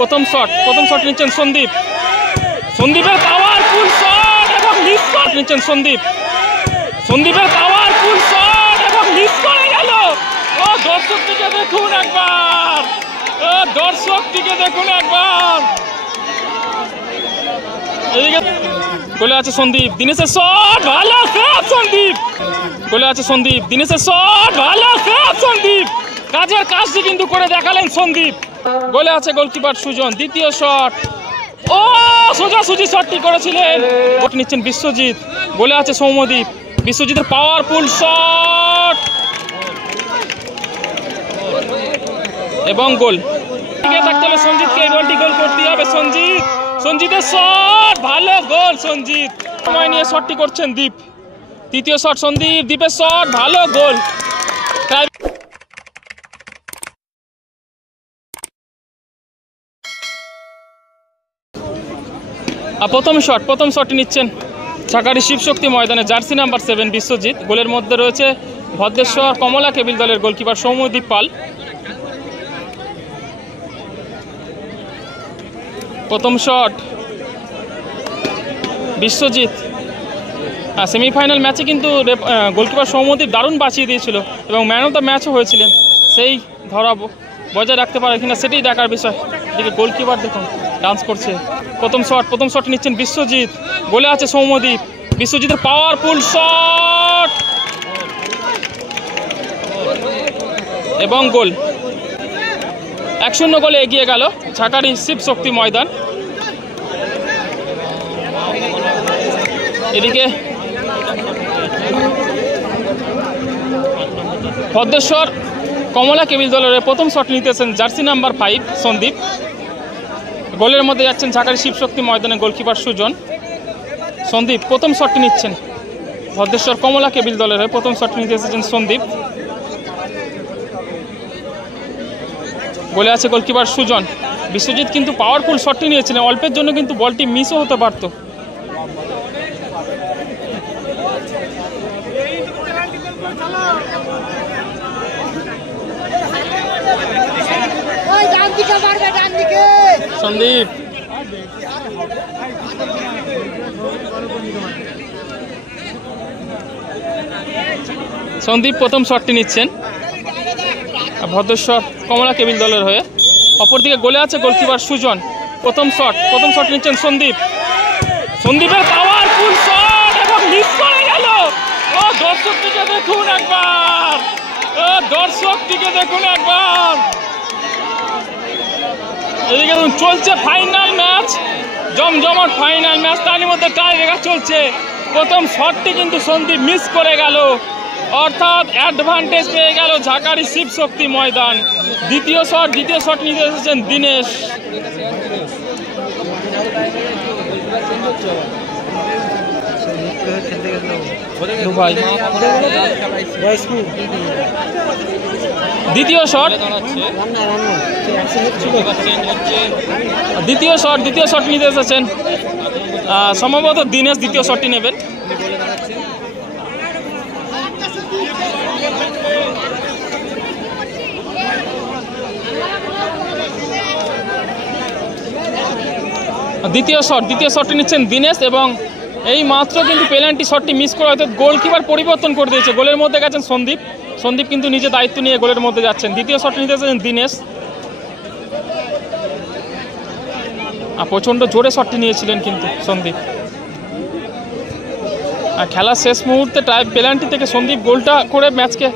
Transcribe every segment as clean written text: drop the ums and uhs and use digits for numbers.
প্রথম শট নিচ্ছেন সন্দীপ। সন্দীপের পাওয়ারফুল শট এবং মিস শট নিচ্ছেন সন্দীপ। সন্দীপের পাওয়ারফুল শট এবং মিস করে গেল। ও দর্শকটিকে দেখুন একবার, ও দর্শকটিকে দেখুন একবার। এদিকে গোলে আছে সন্দীপ, দিনেশের শট ভালো সেভ সন্দীপ। গোলে আছে সন্দীপ, দিনেশের শট ভালো সেভ সন্দীপ। কাজের কাজটি কিন্তু করে দেখালেন সন্দীপ। গোলে আছে গোলকিপার সুজন, দ্বিতীয় শট। ও সোজাসুজি শটটি করেছিলেন। গোল নিচ্ছেন বিশ্বজিৎ। গোলে আছে সৌম্যদীপ, বিশ্বজিতের পাওয়ারফুল শট এবং গোল। টিকে থাকতে হবে সঞ্জিতকে, এই বলটি গোল করতে হবে সঞ্জিত। সঞ্জিতের শট ভালো গোল সঞ্জিত। সময় নিয়ে শটটি করছেন দীপ। তৃতীয় শট সন্দীপ, দীপের শট ভালো গোল। প্রথম শটটি নিচ্ছেন ছাকারি শিবশক্তি ময়দানে জার্সি নাম্বার 7 বিশ্বজিৎ। গোলের মধ্যে রয়েছে ভদ্রেশ্বর কমলা কেবিল দলের গোলকিপার সৌম্যদীপ পাল। প্রথম শট বিশ্বজিৎ। সেমিফাইনাল ম্যাচে কিন্তু গোলকিপার সৌম্যদীপ দারুণ বাঁচিয়ে দিয়েছিল এবং ম্যান অফ দ্য ম্যাচও হয়েছিলেন। সেই ধরা বজায় রাখতে পারে কিনা সেটাই দেখার বিষয়। এদিকে গোলকিপার দেখুন ডান্স করছে। প্রথম শট নিচ্ছেন বিশ্বজিৎ। গোলে আছে সৌম্যদীপ, বিশ্বজিতের পাওয়ারফুল শট এবং গোল। 1-0 গোলে এগিয়ে গেল ছাকারি শিবশক্তি ময়দান। এদিকে ভদ্রেশ্বর কমলা কেবিল দলের প্রথম শট নিতেছেন জার্সি নাম্বার 5 সন্দীপ। গোলের মধ্যে যাচ্ছেন ছাকারি শিবশক্তি ময়দানে গোলকিপার সুজন। সন্দীপ প্রথম শটটি নিচ্ছেন ভদ্রেশ্বর কমলা কেবিল দলের হয়ে। প্রথম শটটি নিতে এসেছেন সন্দীপ। গোলে আছে গোলকিপার সুজন। বিশ্বজিৎ কিন্তু পাওয়ারফুল শটটি নিয়েছিলেন, অল্পের জন্য কিন্তু বলটি মিসও হতে পারত। সন্দীপ প্রথম শটটি নিচ্ছেন ভদ্রেশ্বর কমলা কেবিল দলের হয়ে। অপরদিকে গোলে আছে গোলকিপার সুজন। প্রথম শট নিচ্ছেন সন্দীপের পাওয়ারফুল শট এবং মিস করে গেল। ও দর্শকটিকে দেখুন একবার, ও দর্শকটিকে দেখুন একবার। এদিকে চলছে ফাইনাল ম্যাচ, জমজমাট ফাইনাল ম্যাচ, তার মধ্যে টাই ব্রেকার চলছে। প্রথম শটটি কিন্তু সন্দীপ মিস করে গেল, অর্থাৎ অ্যাডভান্টেজ পেয়ে গেল ছাকারি শিবশক্তি ময়দান। দ্বিতীয় শট নিতে এসেছেন দিনেশ। দ্বিতীয় শট নিতে এসেছেন সম্ভবত দিনেশ। দ্বিতীয় শটটি নেবেন। দ্বিতীয় শটটি নিচ্ছেন দিনেশ এবং এই মাত্র কিন্তু পেনাল্টি শটটি মিস করে হয়তো গোলকিপার পরিবর্তন করে দিয়েছে। গোলের মধ্যে গেছেন সন্দীপ কিন্তু নিজে দায়িত্ব নিয়ে গোলের মধ্যে যাচ্ছেন। দ্বিতীয় শটটি নিতে এসেছেন দিনেশ। প্রচণ্ড জোরে শটটি নিয়েছিলেন কিন্তু সন্দীপ। খেলার শেষ মুহূর্তে পেনাল্টি থেকে সন্দীপ গোলটা করে ম্যাচকে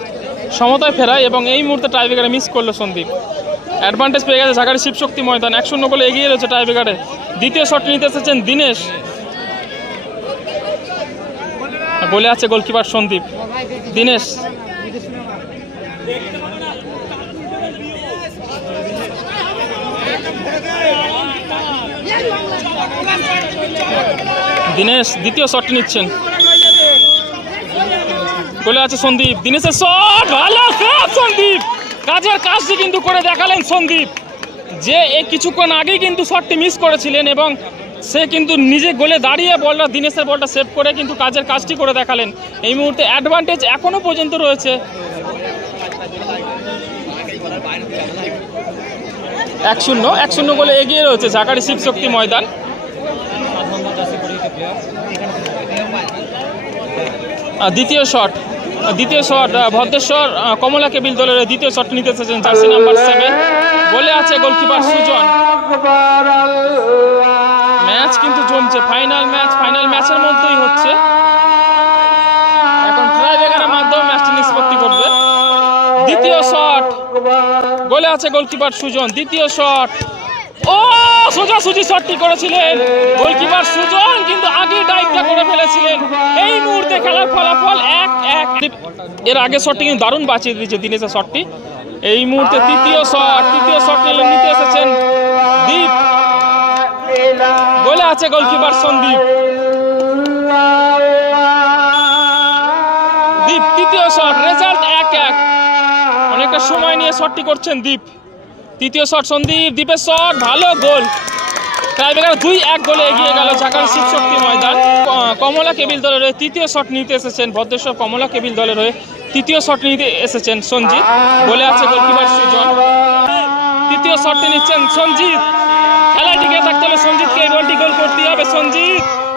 সমতায় ফেরায় এবং এই মুহূর্তে টাইব্রেকারে মিস করলো সন্দীপ। অ্যাডভান্টেজ পেয়ে গেছে ছাকারি শিবশক্তি ময়দান, 1-0 গোলে এগিয়ে রয়েছে টাইব্রেকারে। দ্বিতীয় শটটি নিতে এসেছেন দিনেশ। গোলে আছে গোলকিপার সন্দীপ। দিনেশ দ্বিতীয় শটটি নিচ্ছেন। গোলে আছে সন্দীপ, দিনেশের শট ভালো সেভ সন্দীপ। কাজের কাজটি কিন্তু করে দেখালেন সন্দীপ, যে কিছুক্ষণ আগেই কিন্তু শটটি মিস করেছিলেন এবং সে কিন্তু নিজে গোলে দাঁড়িয়ে দিনেশের বলটা সেভ করে কিন্তু কাজের কাজটি করে দেখালেন। এই মুহূর্তে অ্যাডভান্টেজ এখনো পর্যন্ত রয়েছে 1-0 গোলে এগিয়ে রয়েছে জাকারি শিবশক্তি ময়দান। দ্বিতীয় শট ভদ্রেশ্বর কমলা কেবিল দলের দ্বিতীয় শট নিতে এসেছেন জার্সি নাম্বার 7। বলে আছে গোলকিপার সুজন। ম্যাচ কিন্তু জমছে, ফাইনাল ম্যাচের মধ্যেই হচ্ছে। এখন ট্রাইব্রেকারের মাধ্যমে ম্যাচটি নিষ্পত্তি করবে। দ্বিতীয় শট, গোলে আছে গোলকিপার সুজন। দ্বিতীয় শট, ও সোজাসুজি শটটি করেছিলেন গোলকিপার সুজন, কিন্তু আগে ডাইভটা করে ফেলেছিলেন। এই মুহূর্তে খেলার ফলাফল 1-1। এর আগে শটটি কিন্তু দারুণ বাঁচিয়ে দিয়েছে দিনেশের শটটি। এই মুহূর্তে তৃতীয় শট নিতে এসেছেন দীপ। গোলে আছে গোলকিপার সন্দীপ। তৃতীয় শট, রেজাল্ট 1-1। অনেকটা সময় নিয়ে শটটি করছেন দীপ। তৃতীয় শট সন্দীপ, দ্বীপের শট, ভালো গোল। টাইব্রেকার 2-1 গোলে এগিয়ে গেল জাকারি শিবশক্তি ময়দান। কমলা কেবিল দলের হয়ে তৃতীয় শট নিতে এসেছেন ভদ্রেশ্বর কমলা কেবিল দলের হয়ে তৃতীয় শট নিতে এসেছেন সঞ্জিত। বলে আছে গোলকিপার সুজন। তৃতীয় শটটি নিচ্ছেন সঞ্জিত। খেলা টিকে থাকতে হলে সঞ্জিতকে এই বলটি গোল করতে হবে।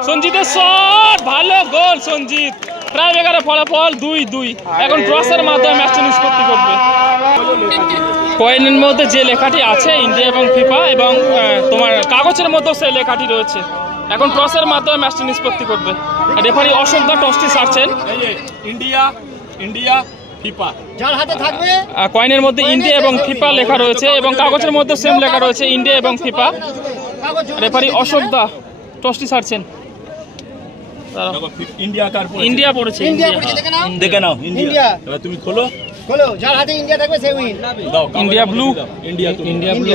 সঞ্জিতের শট, ভালো গোল সঞ্জিত। টাইব্রেকারের ফলাফল 2-2। এখন টসের মাধ্যমে ম্যাচটি নিষ্পত্তি করবে। কয়েনের মধ্যে যে লেখাটি আছে ইন্ডিয়া এবং ফিফা, এবং তোমার কাগজের মধ্যেও সেই লেখাটি রয়েছে। এখন টসের মাধ্যমে ম্যাচটি নিষ্পত্তি করবে। রেফারি অশোক দা টসটি ছাড়ছেন। ইন্ডিয়া ফিফা যার হাতে থাকবে, কয়েনের মধ্যে ইন্ডিয়া এবং ফিফা লেখা রয়েছে এবং কাগজের মধ্যে সেম লেখা রয়েছে ইন্ডিয়া এবং ফিফা। রেফারি অশোক দা টসটি ছাড়ছেন। ইন্ডিয়া পড়েছে, দেখে নাও ইন্ডিয়া। এবার তুমি খোলো, যার হাতে ইন্ডিয়া থাকবে সে win. India blue, India blue.